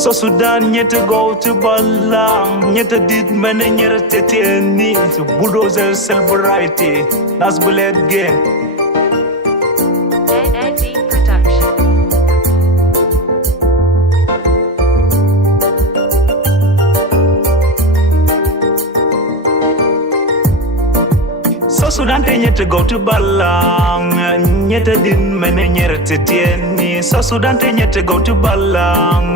So Sudan nyete go to Balang, nyete did many nyerte tieni, so bulldozer celebrity, that's bullet game. Eddie Production. So Sudan te nyete go to Balang, nyete did many nyerte tieni, so Sudan te nyete go to Balang.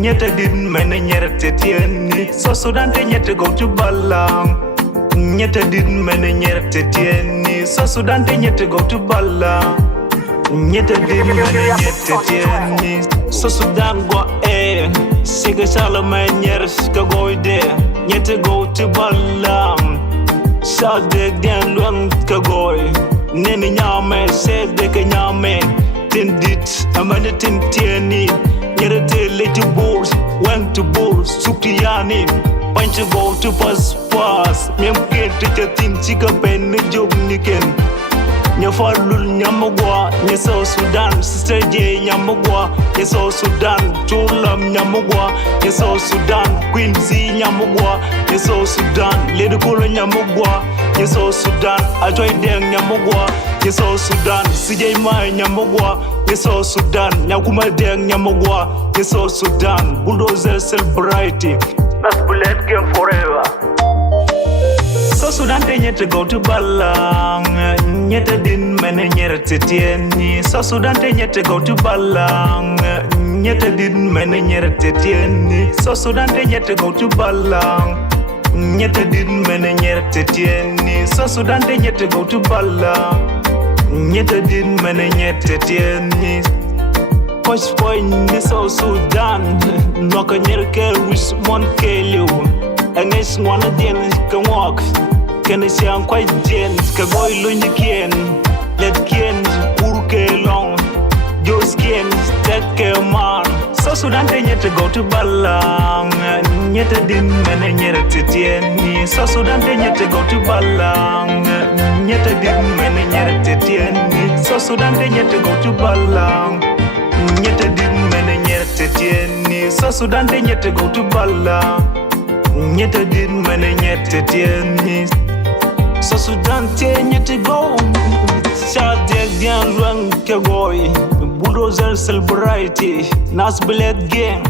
Nyete din mene nyerte tieni, so Sudan te nyete go to Balang. Nyete din mene nyerte tieni, so Sudan te nyete go to Balang. Nyete din mene nyerte tieni, so Sudan go siga shalama nyers ka go ide, nyete go to Balang. Sa de den luang ka go, neni nyame se de ka nyame, tindit amane tin tieni. Nyerete leti bulls, went to bulls, sukiyani, punch go to pass. Mem kete chatin chika pen job niken. Nyafalul nyamagwa, nyeso Sudan, sister J nyamagwa, nyeso Sudan, chulam nyamagwa, nyeso Sudan, Queen Z nyamagwa, nyeso Sudan, Lady Kolo nyamagwa, nyeso Sudan, Ajoy Deng nyamagwa, nyeso Sudan, CJ Mai nyamagwa, nyeso Sudan, Nyakuma Deng nyamagwa, nyeso Sudan, bulldozer celebrity, that's bullet game forever. So Sudan te nyete go to Balang, nyete din mene nyerte tieni. So Sudan te nyete go to Balang, nyete din mene nyerte tieni. So Sudan te nyete go to Balang, nyete din mene nyerte tieni. So Sudan te nyete go to Balang, nyete din mene nyerte tieni. Push point ni so Sudan, noka nyerke wish mon kelu. Angesh ngwana dien ka walk. Can see I'm quite dense, ka boy lunyi kien, let kien, urke long, Joe's kien, take a man. So Sudan te nyete go to Balang, nyete din mene nyerte tieni. So Sudan te nyete go to Balang, nyete din mene nyerte tieni. So Sudan te nyete go to Balang, nyete din mene nyerte tieni. So Sudan te nyete go to Balang, nyete din mene nyerte tieni. So Sudan te nyete go, shot de gan luang ke goy, bulldozer celebrity, nas bullet gang.